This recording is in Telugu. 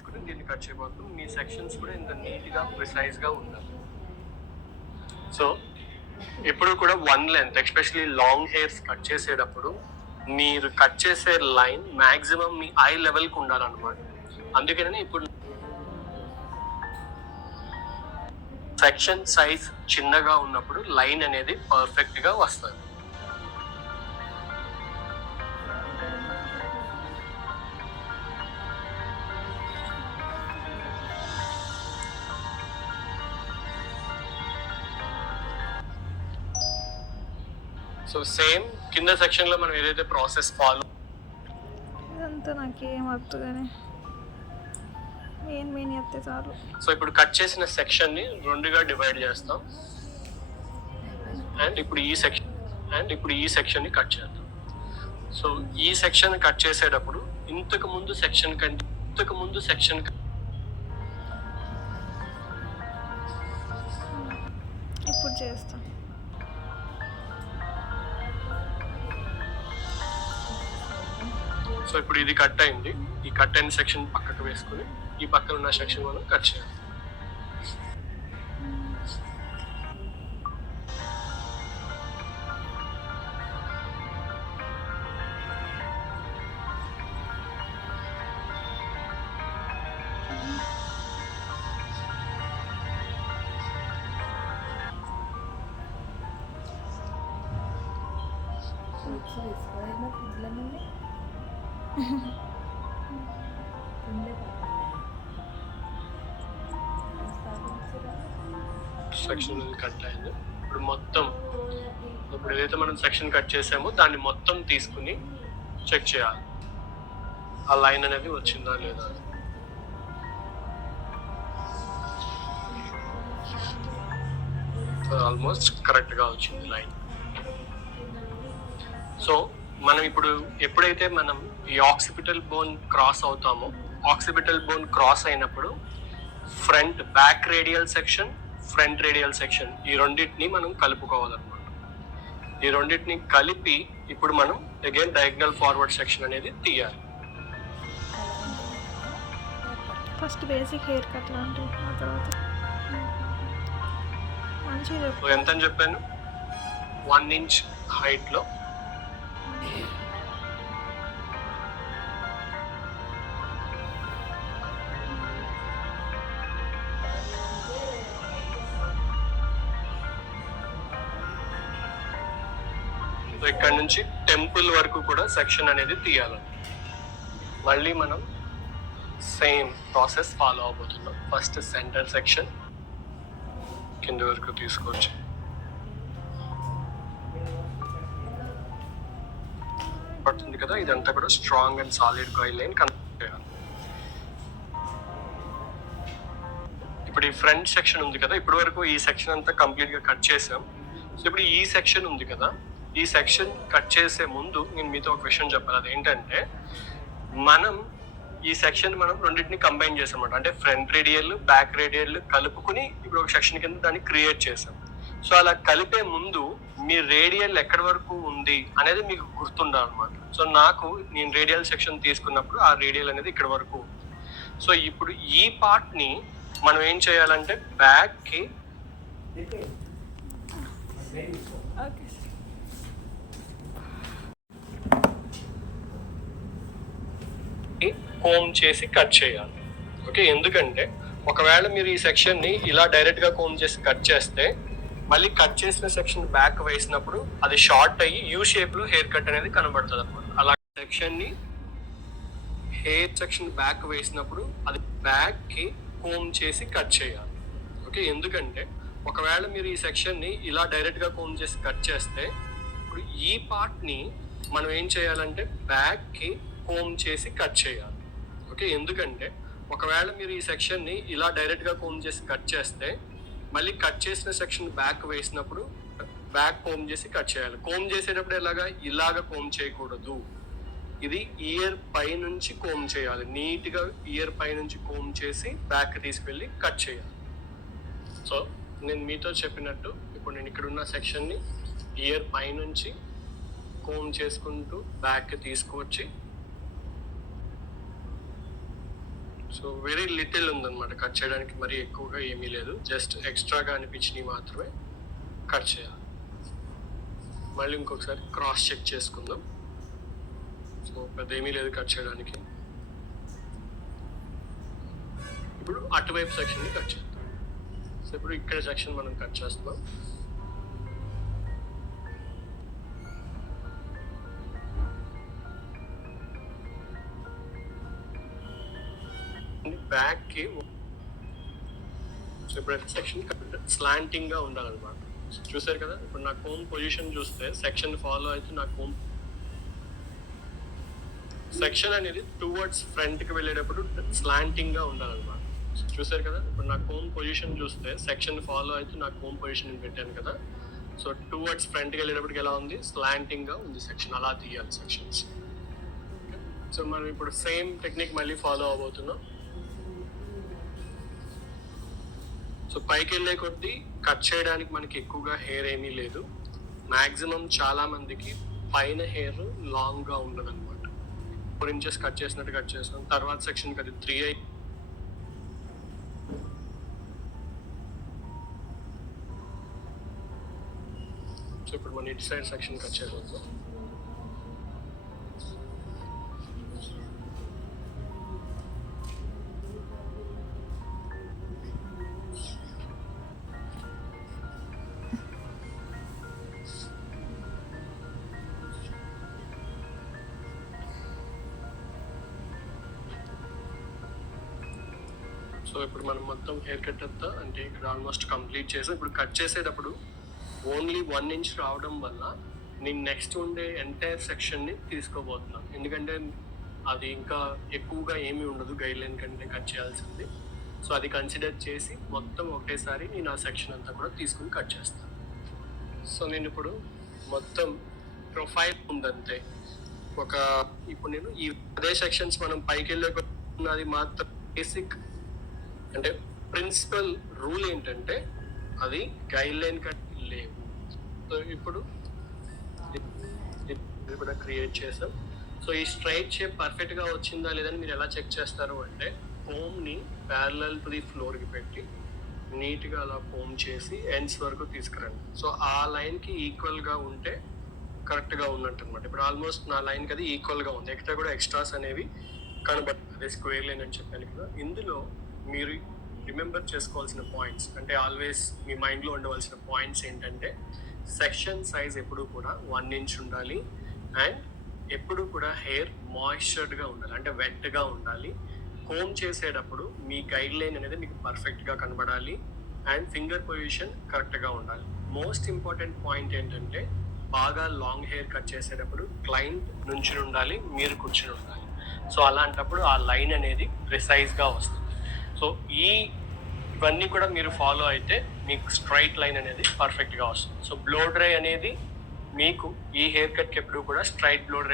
తీసుకుని దీన్ని కట్ చేయబోతున్నాం. మీ సెక్షన్స్ కూడా ఇంత నీట్గా ప్రిసైజ్గా ఉండాలి. సో ఇప్పుడు కూడా one length, especially long hairs cut చేసేటప్పుడు మీరు కట్ చేసే లైన్ మాక్సిమం మీ ఐ లెవెల్కి ఉండాలన్నమాట. అందుకని ఇప్పుడు సెక్షన్ సైజ్ చిన్నగా ఉన్నప్పుడు లైన్ అనేది పర్ఫెక్ట్గా వస్తుంది. సో సేమ్ కింద సెక్షన్లో మనం ఏదైతే ప్రాసెస్ ఫాలో, ఇదంతా నాకేం వద్దు కానీ మెయిన్ చెప్తే చాలు. సో ఇప్పుడు కట్ చేసిన సెక్షన్ని రెండుగా డివైడ్ చేస్తాం. అండ్ ఇప్పుడు ఈ సెక్షన్ని కట్ చేద్దాం. సో ఈ సెక్షన్ కట్ చేసేటప్పుడు ఇంతకు ముందు సెక్షన్ ఇప్పుడు చేస్తాం. సో ఇప్పుడు ఇది కట్ అయింది. ఈ కట్ అయిన సెక్షన్ పక్కకు వేసుకుని ఈ పక్కన ఉన్న సెక్షన్ మనం కట్ చేయాలి. సెక్షన్ కట్ అయింది. ఇప్పుడు ఏదైతే మనం సెక్షన్ కట్ చేసామో దాన్ని మొత్తం తీసుకుని చెక్ చేయాలి ఆ లైన్ అనేది వచ్చిందా లేదా. ఆల్మోస్ట్ కరెక్ట్ గా వచ్చింది లైన్. సో మనం ఇప్పుడు ఎప్పుడైతే మనం ఈ ఆక్సిపిటల్ బోన్ క్రాస్ అవుతామో, ఆక్సిపిటల్ బోన్ క్రాస్ అయినప్పుడు back radial section, front radial section ఈ రెండింటిని మనం కలుపుకోవాలన్నమాట. ఈ రెండింటిని కలిపి ఇప్పుడు మనం అగైన్ డయాగ్నల్ ఫార్వర్డ్ సెక్షన్ అనేది తీయాలి. ఫస్ట్ బేసిక్ హెయిర్ కట్ లాంటివి, ఆ తర్వాత మంచిగా ఎంత అని చెప్పాను, 1 ఇంచ్ హైట్ లో ఇక్కడ నుంచి టెంపుల్ వరకు కూడా సెక్షన్ అనేది తీయాలి. మళ్ళీ మనం సేమ్ ప్రాసెస్ ఫాలో అవబోతున్నాం. ఫస్ట్ సెంటర్ సెక్షన్ కింద వరకు తీసుకొచ్చి పడుతుంది కదా, ఇదంతా కూడా strong and solid guide line connect చేయాలి. ఇప్పుడు ఈ ఫ్రంట్ సెక్షన్ ఉంది కదా, ఇప్పటి వరకు ఈ సెక్షన్ అంతా కంప్లీట్ గా కట్ చేసాం. సో ఇప్పుడు ఈ సెక్షన్ ఉంది కదా, ఈ సెక్షన్ కట్ చేసే ముందు నేను మీతో ఒక విషయం చెప్పాలి. అదేంటంటే ఈ సెక్షన్ మనం రెండింటిని కంబైన్ చేసామన్నమాట. అంటే ఫ్రంట్ రేడియల్, బ్యాక్ రేడియల్ కలుపుకుని ఇప్పుడు ఒక సెక్షన్ కింద దాన్ని క్రియేట్ చేసాం. సో అలా కలిపే ముందు మీ రేడియల్ ఎక్కడి వరకు ఉంది అనేది మీకు గుర్తుండాలన్నమాట. సో నేను రేడియల్ సెక్షన్ తీసుకున్నప్పుడు ఆ రేడియల్ అనేది ఇక్కడ వరకు ఉంది. సో ఇప్పుడు ఈ పార్ట్ ని మనం ఏం చేయాలంటే బ్యాక్ కి కోమ్ చేసి కట్ చేయాలి. ఓకే, ఎందుకంటే ఒకవేళ మీరు ఈ సెక్షన్ ని ఇలా డైరెక్ట్ గా కోమ్ చేసి కట్ చేస్తే మళ్ళీ కట్ చేసిన సెక్షన్ బ్యాక్ వేసినప్పుడు అది షార్ట్ అయ్యి యూ షేప్ లో హెయిర్ కట్ అనేది కనబడుతుంది అనమాట. అలా సెక్షన్ ని హెయిర్ సెక్షన్ బ్యాక్ వేసినప్పుడు అది బ్యాక్ కి కోమ్ చేసి కట్ చేయాలి. ఓకే, ఎందుకంటే ఒకవేళ మీరు ఈ సెక్షన్ ని ఇలా డైరెక్ట్ గా కోమ్ చేసి కట్ చేస్తే ఇప్పుడు ఈ పార్ట్ ని మనం ఏం చేయాలంటే బ్యాక్ కి కోమ్ చేసి కట్ చేయాలి. ఓకే, ఎందుకంటే ఒకవేళ మీరు ఈ సెక్షన్ ని ఇలా డైరెక్ట్ గా కోమ్ చేసి కట్ చేస్తే మళ్ళీ కట్ చేసిన సెక్షన్ బ్యాక్ వేసినప్పుడు బ్యాక్ కోమ్ చేసి కట్ చేయాలి. కోమ్ చేసేటప్పుడు ఇలాగా కోమ్ చేయకూడదు. ఇది ఇయర్ పై నుంచి కోమ్ చేయాలి. నీట్ గా ఇయర్ పై నుంచి కోమ్ చేసి బ్యాక్ తీసుకెళ్ళి కట్ చేయాలి. సో నేను మీతో చెప్పినట్టు ఇప్పుడు నేను ఇక్కడ ఉన్న సెక్షన్ ని ఇయర్ పై నుంచి కోమ్ చేసుకుంటూ బ్యాక్ తీసుకువచ్చి సో వెరీ లిటిల్ ఉందన్నమాట కట్ చేయడానికి, మరీ ఎక్కువగా ఏమీ లేదు, జస్ట్ ఎక్స్ట్రాగా అనిపించినవి మాత్రమే కట్ చేయాలి. మళ్ళీ ఇంకొకసారి క్రాస్ చెక్ చేసుకుందాం. సో పెద్ద ఏమీ లేదు కట్ చేయడానికి. ఇప్పుడు అటువైపు సెక్షన్ని కట్ చేద్దాం. సో ఇప్పుడు ఇక్కడ సెక్షన్ మనం కట్ చేస్తున్నాం. బ్యాక్ కి సో ఇప్పుడు సెక్షన్ స్లాంటింగ్ గా ఉండాలన్నమాట. చూసారు కదా, ఇప్పుడు నా కోమ్ పొజిషన్ చూస్తే సెక్షన్ ఫాలో అయితే నా కోమ్ సెక్షన్ అనేది టువర్డ్స్ ఫ్రంట్ కి వెళ్ళేటప్పుడు స్లాంటింగ్ గా ఉండాలన్నమాట. చూసారు కదా, ఇప్పుడు నా కోమ్ పొజిషన్ చూస్తే సెక్షన్ ఫాలో అయితే నా కోమ్ పొజిషన్ పెట్టాను కదా, సో టువర్డ్స్ ఫ్రంట్ కి వెళ్ళేటప్పటికి ఎలా ఉంది, స్లాంటింగ్ గా ఉంది సెక్షన్. అలా తీయాలి సెక్షన్స్. సో మనం ఇప్పుడు సేమ్ టెక్నిక్ మళ్ళీ ఫాలో అవబోతున్నాం. సో పైకి వెళ్ళే కొద్దీ కట్ చేయడానికి మనకి ఎక్కువగా హెయిర్ ఏమీ లేదు. మ్యాక్సిమం చాలా మందికి పైన హెయిర్ లాంగ్ గా ఉండదు అనమాట. 4 inches కట్ చేసినట్టు కట్ చేస్తాం. తర్వాత సెక్షన్ అది 3 సో ఇప్పుడు మన ఇటు సైడ్ సెక్షన్ కట్ చేయబోతున్నాం. సో ఇప్పుడు మనం మొత్తం హెయిర్ కట్ అంతా అంటే ఇక్కడ ఆల్మోస్ట్ కంప్లీట్ చేసాం. ఇప్పుడు కట్ చేసేటప్పుడు ఓన్లీ 1 inch రావడం వల్ల నేను నెక్స్ట్ ఉండే ఎంటైర్ సెక్షన్ని తీసుకోబోతున్నాను. ఎందుకంటే అది ఇంకా ఎక్కువగా ఏమీ ఉండదు గైడ్ లైన్ కంటే కట్ చేయాల్సింది. సో అది కన్సిడర్ చేసి మొత్తం ఒకేసారి నేను ఆ సెక్షన్ అంతా కూడా తీసుకుని కట్ చేస్తాను. సో నేను ఇప్పుడు మొత్తం ప్రొఫైల్ ఉందంతే ఇప్పుడు నేను ఈ అదే సెక్షన్స్ మనం పైకి వెళ్ళేది మాత్రం బేసిక్ అంటే ప్రిన్సిపల్ రూల్ ఏంటంటే అది గైడ్ లైన్ కట్ లేవు. సో ఇప్పుడు కూడా క్రియేట్ చేసాం. సో ఈ స్ట్రైట్ షేప్ పర్ఫెక్ట్ గా వచ్చిందా లేదని మీరు ఎలా చెక్ చేస్తారు అంటే కోమ్ ని ప్యారలల్ టు ది ఫ్లోర్ కి పెట్టి నీట్ గా అలా కోమ్ చేసి ఎండ్స్ వరకు తీసుకురండి. సో ఆ లైన్ కి ఈక్వల్ గా ఉంటే కరెక్ట్ గా ఉన్నట్టు అనమాట. ఇప్పుడు ఆల్మోస్ట్ నా లైన్ కి అది ఈక్వల్ గా ఉంది, ఎక్కడ కూడా ఎక్స్ట్రాస్ అనేవి కనబడుతుంది. అదే స్క్వేర్ లైన్ అని చెప్పాను కదా. ఇందులో మీరు రిమెంబర్ చేసుకోవాల్సిన పాయింట్స్ అంటే ఆల్వేస్ మీ మైండ్లో ఉండవలసిన పాయింట్స్ ఏంటంటే సెక్షన్ సైజ్ ఎప్పుడు కూడా 1 inch ఉండాలి, అండ్ ఎప్పుడు కూడా హెయిర్ మాయిశ్చర్డ్గా ఉండాలి అంటే వెట్గా ఉండాలి. కోమ్ చేసేటప్పుడు మీ గైడ్ లైన్ అనేది మీకు పర్ఫెక్ట్గా కనబడాలి, అండ్ ఫింగర్ పొజిషన్ కరెక్ట్గా ఉండాలి. మోస్ట్ ఇంపార్టెంట్ పాయింట్ ఏంటంటే బాగా లాంగ్ హెయిర్ కట్ చేసేటప్పుడు క్లయింట్ నుంచుని ఉండాలి, మీరు కూర్చుని ఉండాలి. సో అలాంటప్పుడు ఆ లైన్ అనేది ప్రిసైజ్గా వస్తుంది. సో ఇవన్నీ కూడా మీరు ఫాలో అయితే మీకు స్ట్రైట్ లైన్ అనేది పర్ఫెక్ట్గా వస్తుంది. సో బ్లో డ్రై అనేది మీకు ఈ హెయిర్ కట్కి ఎప్పుడు కూడా స్ట్రైట్ బ్లో డ్రై